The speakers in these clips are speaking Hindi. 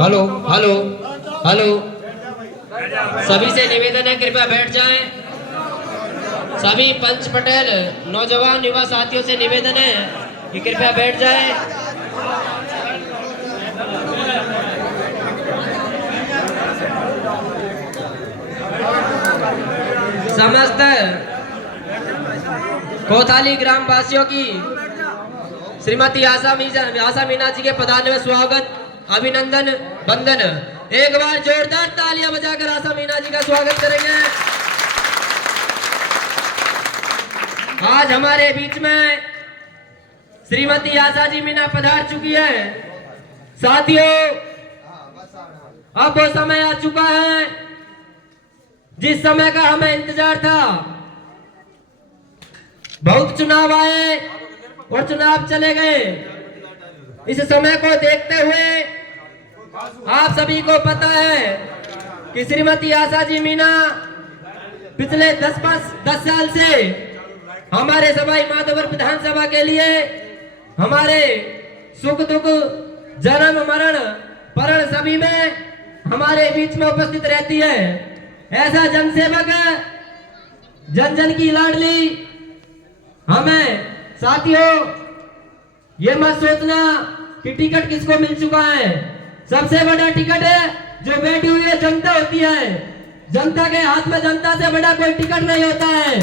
हेलो हेलो हेलो, सभी से निवेदन है कृपया बैठ जाएं। सभी पंच पटेल नौजवान युवा साथियों से निवेदन है कि कृपया बैठ जाएं। समस्त कोताली ग्राम वासियों की श्रीमती आशा मीना जी के पधारने में स्वागत, अभिनंदन, वंदन। एक बार जोरदार तालियां बजाकर आशा मीना जी का स्वागत करेंगे। आज हमारे बीच में श्रीमती आशा जी मीना पधार चुकी है। साथियों, अब वो समय आ चुका है जिस समय का हमें इंतजार था। बहुत चुनाव आए और चुनाव चले गए। इस समय को देखते हुए आप सभी को पता है कि श्रीमती आशा जी मीना पिछले 10 साल से हमारे सवाई माधोपुर विधानसभा के लिए हमारे सुख दुख, जन्म मरण परण सभी में हमारे बीच में उपस्थित रहती है। ऐसा जनसेवक, जन जन की लाडली। हमें साथियों ये मत सोचना कि टिकट किसको मिल चुका है। सबसे बड़ा टिकट है जो बैठी हुई है जनता होती है। जनता के हाथ में जनता से बड़ा कोई टिकट नहीं होता है।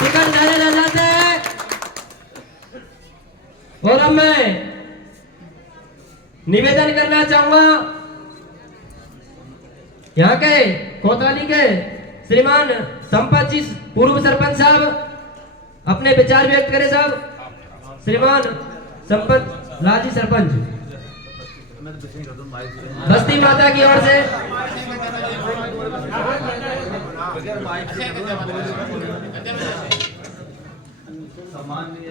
टिकट नारे लगाते हैं। और अब मैं निवेदन करना चाहूंगा यहाँ के कोतवाली के श्रीमान संपत जी पूर्व सरपंच साहब अपने विचार व्यक्त करें। साहब श्रीमान संपत लाल जी सरपंच बस्ती माता की ओर से। सम्माननीय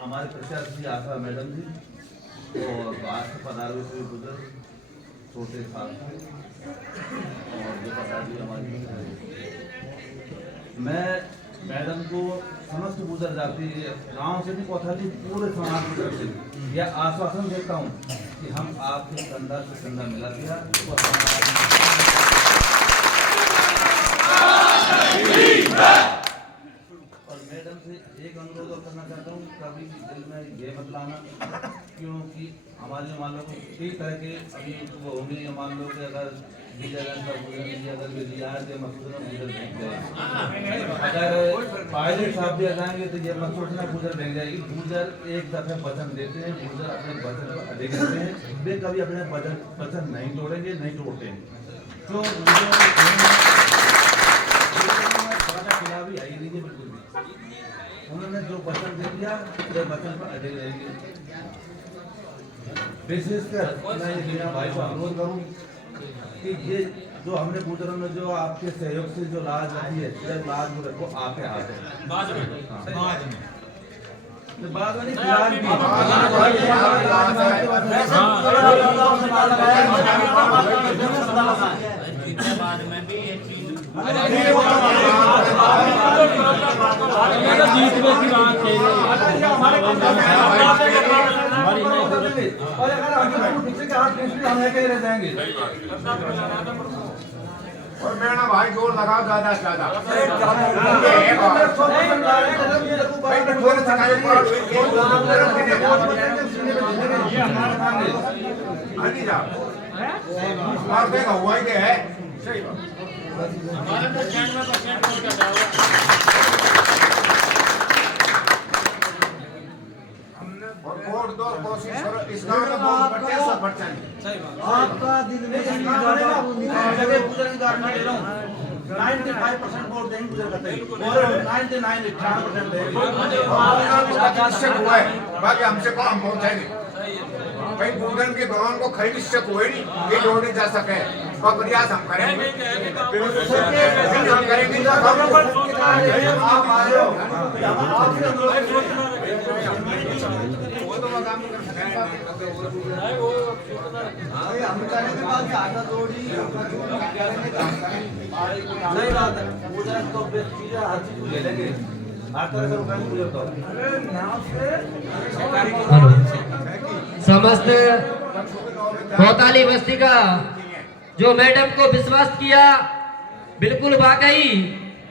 हमारे प्रत्याशी आशा मैडम जी और बाहर से पधारे हुए बुजुर्ग छोटे साथी और जो पधारी हमारी, मैं मैडम को समस्त गुजर जाती गांव से भी कोतवाली पूरे समाज की तरफ से यह आश्वासन देता हूं कि हम आपके कंधा से कंधा मिला दिया। और मैडम से एक अनुरोध और करना चाहता हूँ, कभी भी दिल में ये मत लाना, क्योंकि हमारे मान लो कई तरह के अभी वो होंगे, मान लो कि अगर अगर पायलट साहब भी आ जाएंगे तो ये मत सोचना गुजर बन जाएगी। गुजर एक दफे वचन देते हैं, गुजर अपने वचन को अड़े रहते हैं, वे कभी अपने वचन नहीं तोड़ेंगे, नहीं तोड़ते हैं। तो खिलाफी आई नहीं बिल्कुल भी, उन्होंने जो वचन दे दिया वे वचन पर अड़े रहेंगे। विशेषकर मैं मीना भाई को अनुरोध करूँ कि ये जो हमने गुजरों में जो आपके सहयोग से जो लाज आई है, जब लाज वो रखो आपके हाथ है। बाद में और अगर हम ठीक से हाथ रह जाएंगे। और मेरा भाई जोर लगाओ ज्यादा से ज्यादा हुआ ही है सही बात। वोट दो कोशिश करो इस गांव में बहुत बढ़ते 100%। आपका दिल में 95% वोट देंगे गुजर करते हैं और 98% देंगे। हुआ है बाकी हमसे कौन पहुंचाएंगे भाई गुजर के भगवान को खरीद शक हुए नहीं ये जोड़ नहीं जा सके और प्रयास हम करेंगे हम करेंगे आप आए हो हम करेंगे बाकी आधा जोड़ी सही बात है गुजर तो चीजें हर चीज ले लेंगे हर तरह से रुपए गुजर तो समस्त कोताली बस्ती का जो मैडम को विश्वास किया बिल्कुल वाकई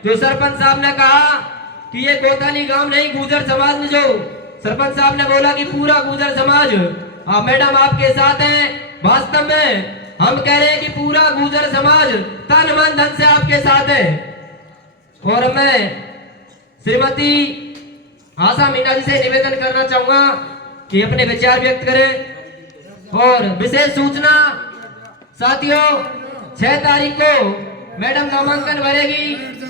जो सरपंच साहब ने कहा कि ये कोताली गांव नहीं गुजर समाज में जो सरपंच साहब ने बोला कि पूरा गुजर समाज मैडम आपके साथ है। वास्तव में हम कह रहे हैं कि पूरा गुजर समाज तन मन धन से आपके साथ है। और मैं श्रीमती आशा मीना जी से निवेदन करना चाहूंगा कि अपने विचार व्यक्त करें। और विशेष सूचना साथियों 6 तारीख को मैडम नामांकन भरेगी।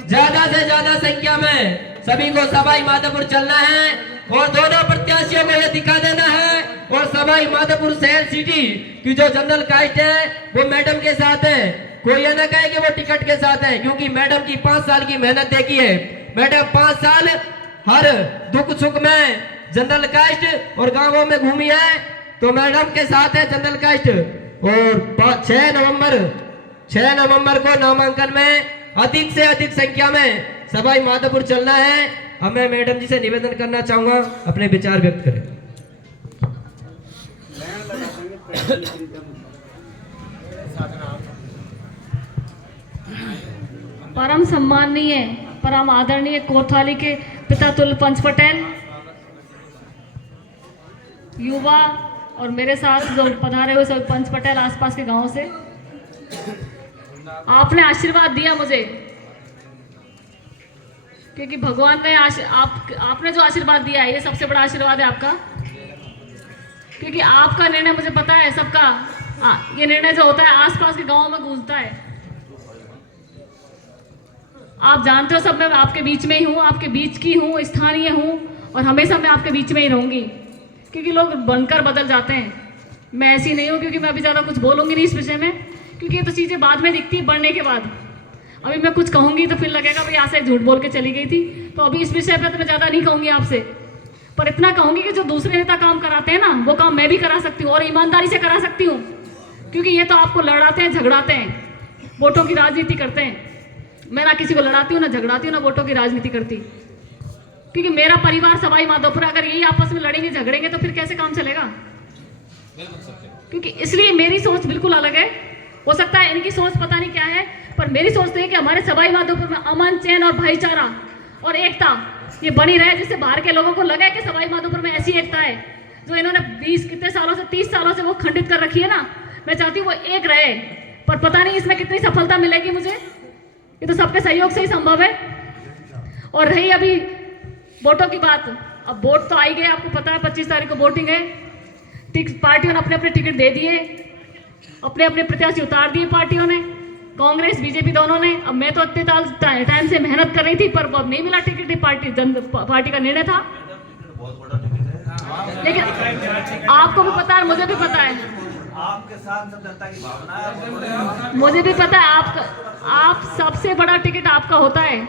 ज्यादा से ज्यादा संख्या में सभी को सवाई माधोपुर चलना है और दोनों प्रत्याशियों को यह दिखा देना है। और सवाई माधोपुर शहर सिटी की जो जनरल कास्ट है वो मैडम के साथ है। कोई यह न कहे कि वो टिकट के साथ है क्योंकि मैडम की 5 साल की मेहनत देखी है। मैडम 5 साल हर दुख सुख में जनरल कास्ट और गांवों में घूमी है तो मैडम के साथ है जनरल कास्ट। और 6 नवंबर को नामांकन में अधिक से अधिक संख्या में सवाई माधोपुर चलना है। अब मैं मैडम जी से निवेदन करना चाहूंगा अपने विचार व्यक्त करें। परम सम्माननीय परम आदरणीय कोतवाली के पिता तुल्य पंच पटेल, युवा और मेरे साथ जो पधारे हुए सभी पंच पटेल आसपास के गांवों से, आपने आशीर्वाद दिया मुझे क्योंकि भगवान ने आपने जो आशीर्वाद दिया है ये सबसे बड़ा आशीर्वाद है आपका। क्योंकि आपका निर्णय मुझे पता है सबका ये निर्णय जो होता है आसपास के गांवों में गूंजता है। आप जानते हो सब मैं आपके बीच में ही हूँ, आपके बीच की हूँ, स्थानीय हूँ और हमेशा मैं आपके बीच में ही रहूँगी। क्योंकि लोग बनकर बदल जाते हैं, मैं ऐसी नहीं हूँ। क्योंकि मैं अभी ज़्यादा कुछ बोलूँगी नहीं इस विषय में क्योंकि ये तो चीज़ें बाद में दिखती है बढ़ने के बाद। अभी मैं कुछ कहूँगी तो फिर लगेगा भाई यहाँ से झूठ बोल के चली गई थी। तो अभी इस विषय पर तो मैं ज़्यादा नहीं कहूँगी आपसे, पर इतना कहूँगी कि जो दूसरे नेता काम कराते हैं ना वो काम मैं भी करा सकती हूँ और ईमानदारी से करा सकती हूँ। क्योंकि ये तो आपको लड़ाते हैं, झगड़ाते हैं, वोटों की राजनीति करते हैं। मैं ना किसी को लड़ाती हूँ ना झगड़ाती हूँ ना वोटों की राजनीति करती। क्योंकि मेरा परिवार सवाई माधोपुर अगर यही आपस में लड़ेंगे झगड़ेंगे तो फिर कैसे काम चलेगा। क्योंकि इसलिए मेरी सोच बिल्कुल अलग है। हो सकता है इनकी सोच पता नहीं क्या है, पर मेरी सोच तो है कि हमारे सवाई माधोपुर में अमन, चैन और भाईचारा और एकता ये बनी रहे, जिससे बाहर के लोगों को लगे कि सवाई माधोपुर में ऐसी एकता है जो इन्होंने 20 कितने सालों से 30 सालों से वो खंडित कर रखी है ना। मैं चाहती हूँ वो एक रहे, पर पता नहीं इसमें कितनी सफलता मिलेगी मुझे। ये तो सबके सहयोग से ही संभव है। और रही अभी वोटों की बात, अब वोट तो आई गए, आपको पता है 25 तारीख को वोटिंग है। पार्टियों ने अपने अपने टिकट दे दिए, अपने अपने प्रत्याशी उतार दिए पार्टियों ने, कांग्रेस बीजेपी दोनों ने। अब मैं तो इतने टाइम से मेहनत कर रही थी पर अब नहीं मिला टिकट। पार्टी का निर्णय था, लेकिन आपको भी पता है मुझे भी पता है, आपके साथ सब जनता की भावना है, मुझे भी पता है आप सबसे बड़ा टिकट आपका होता है।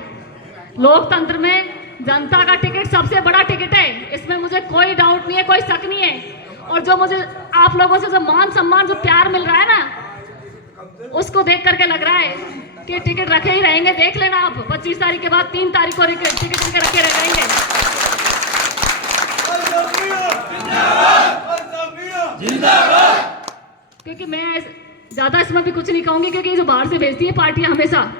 लोकतंत्र में जनता का टिकट सबसे बड़ा टिकट है, इसमें मुझे कोई डाउट नहीं है, कोई शक नहीं है। और जो मुझे आप लोगों से जो मान सम्मान जो प्यार मिल रहा है ना, उसको देख करके लग रहा है कि टिकट रखे ही रहेंगे। देख लेना आप 25 तारीख के बाद 3 तारीख को टिकट रखे रहेंगे। क्योंकि ज़्यादा इसमें भी कुछ नहीं कहूँगी, क्योंकि ये जो बाहर से भेजती है पार्टियां हमेशा,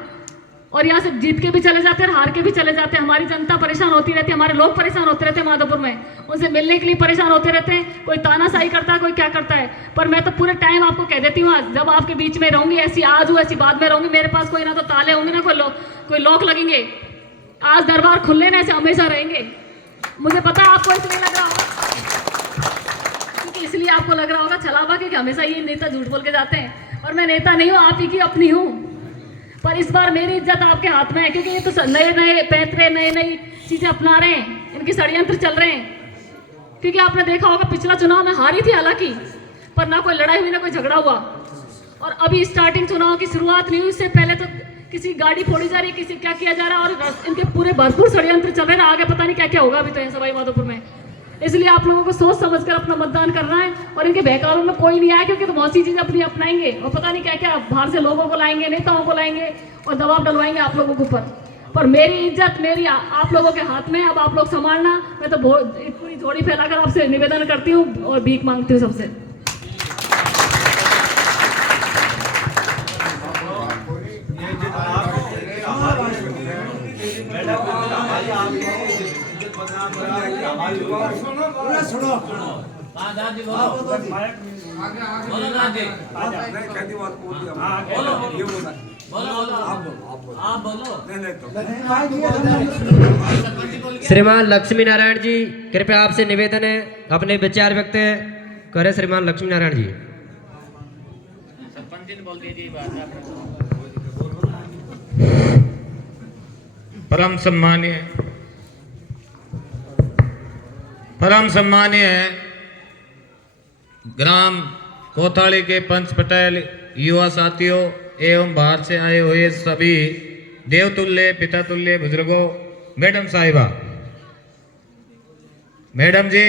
और यहाँ से जीत के भी चले जाते हैं, हार के भी चले जाते हैं। हमारी जनता परेशान होती रहती है, हमारे लोग परेशान होते रहते हैं माधोपुर में, उनसे मिलने के लिए परेशान होते रहते हैं। कोई तानाशाही करता है, कोई क्या करता है, पर मैं तो पूरे टाइम आपको कह देती हूँ, जब आपके बीच में रहूंगी, ऐसी आज हूँ ऐसी बाद में रहूंगी, मेरे पास कोई ना तो ताले होंगे ना कोई लॉक लगेंगे। आज दरबार खुले ना ऐसे हमेशा रहेंगे। मुझे पता है आपको इसलिए लग रहा होगा, क्योंकि इसलिए आपको लग रहा होगा छलावा, क्योंकि हमेशा ये नेता झूठ बोल के जाते हैं, और मैं नेता नहीं हूँ, आप ही की अपनी हूँ। पर इस बार मेरी इज्जत आपके हाथ में है, क्योंकि ये तो नए नए पैतरे नई नई चीजें अपना रहे हैं, इनके षड्यंत्र चल रहे हैं। क्योंकि आपने देखा होगा पिछला चुनाव में हारी थी हालांकि, पर ना कोई लड़ाई हुई ना कोई झगड़ा हुआ, और अभी स्टार्टिंग चुनाव की शुरुआत नहीं हुई, उससे पहले तो किसी गाड़ी फोड़ी जा रही है, किसी क्या किया जा रहा है, और इनके पूरे भरपूर षड्यंत्र चल रहे हैं। आगे पता नहीं क्या क्या होगा अभी तो सवाई माधोपुर में। इसलिए आप लोगों को सोच समझकर अपना मतदान करना है, और इनके बहकालों में कोई नहीं आया, क्योंकि तो बहुत सी चीजें अपनी अपनाएंगे, और पता नहीं क्या क्या बाहर से लोगों को लाएंगे, नेताओं को लाएंगे, और दबाव डलवाएंगे आप लोगों के ऊपर। पर मेरी इज्जत मेरी आप लोगों के हाथ में, अब आप लोग संभालना। मैं तो पूरी झोली फैलाकर आपसे निवेदन करती हूँ और भीख मांगती हूँ सबसे। श्रीमान लक्ष्मी नारायण जी, कृपया आपसे निवेदन है अपने विचार व्यक्त करें। श्रीमान लक्ष्मी नारायण जी। परम सम्मानीय ग्राम कोथाड़ी के पंच पटेल, युवा साथियों एवं बाहर से आए हुए सभी देवतुल्य पिता तुल्य बुजुर्गों, मैडम साहिबा, मैडम जी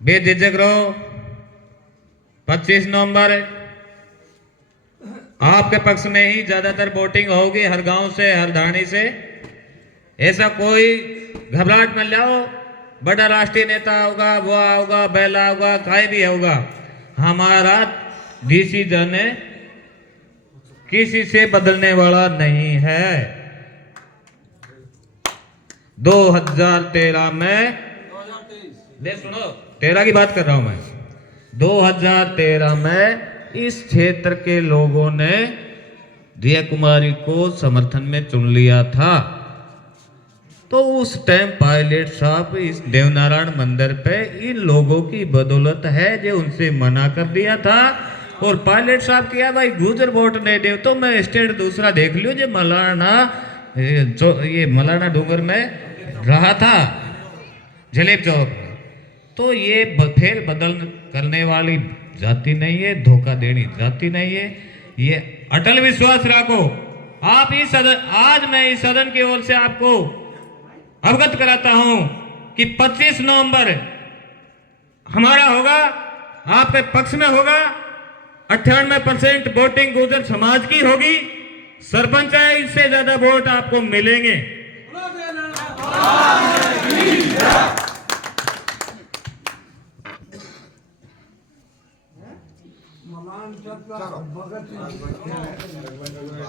बेझिझक रहो। 25 नवंबर आपके पक्ष में ही ज्यादातर वोटिंग होगी, हर गांव से हर धाणी से। ऐसा कोई घबराहट मत लाओ, बड़ा राष्ट्रीय नेता होगा, वो होगा, बैला होगा, काय भी होगा, हमारा डिसीजन किसी से बदलने वाला नहीं है। 2013 में, ले सुनो 13 की बात कर रहा हूं मैं, 2013 में इस क्षेत्र के लोगों ने रिया कुमारी को समर्थन में चुन लिया था। तो उस टाइम पायलट साहब इस देवनारायण मंदिर पे इन लोगों की बदौलत है जो उनसे मना कर दिया था। और पायलट साहब किया भाई गुजर वोट नहीं दे तो मैं स्टेट दूसरा देख लियो, जो मलाना ये मलाना डूंगर में रहा था जलेब चौक में। तो ये फेर बदल करने वाली जाति नहीं है, धोखा देनी जाति नहीं है। ये अटल विश्वास रखो। आप इस सदन, आज मैं इस सदन की ओर से आपको अवगत कराता हूं कि 25 नवंबर हमारा होगा, आपके पक्ष में होगा। 98% वोटिंग गुर्जर समाज की होगी। सरपंच है, इससे ज्यादा वोट आपको मिलेंगे।